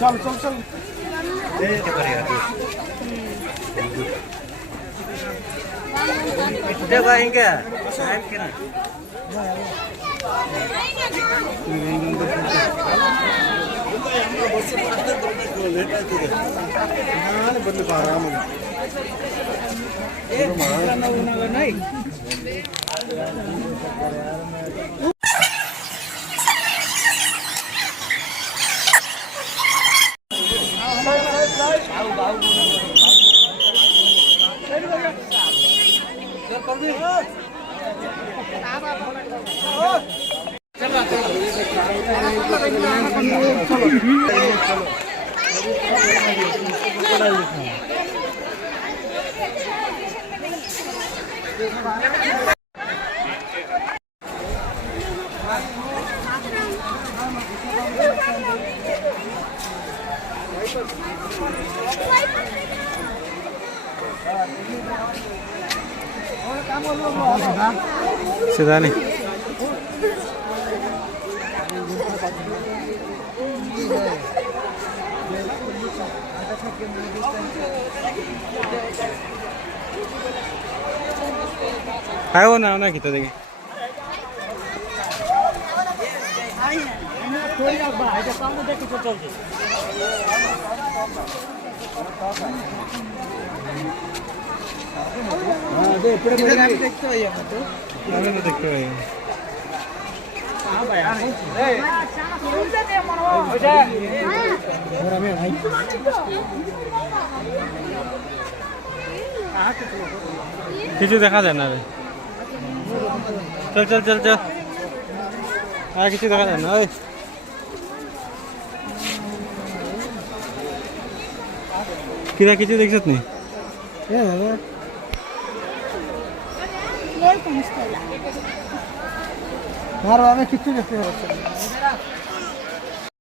চল চল চল देखो इनके टाइम कितना बदले पा रहा हूँ नहीं सीधा नहीं है वो ना ना कितना देंगे देखते हो देखते हुए কিছু দেখা যায় না রে চল চল চল চল আর কিছু দেখা যায় না ওই কিরা কিছু দেখছিস নি मारो हमें कितने देखते हैं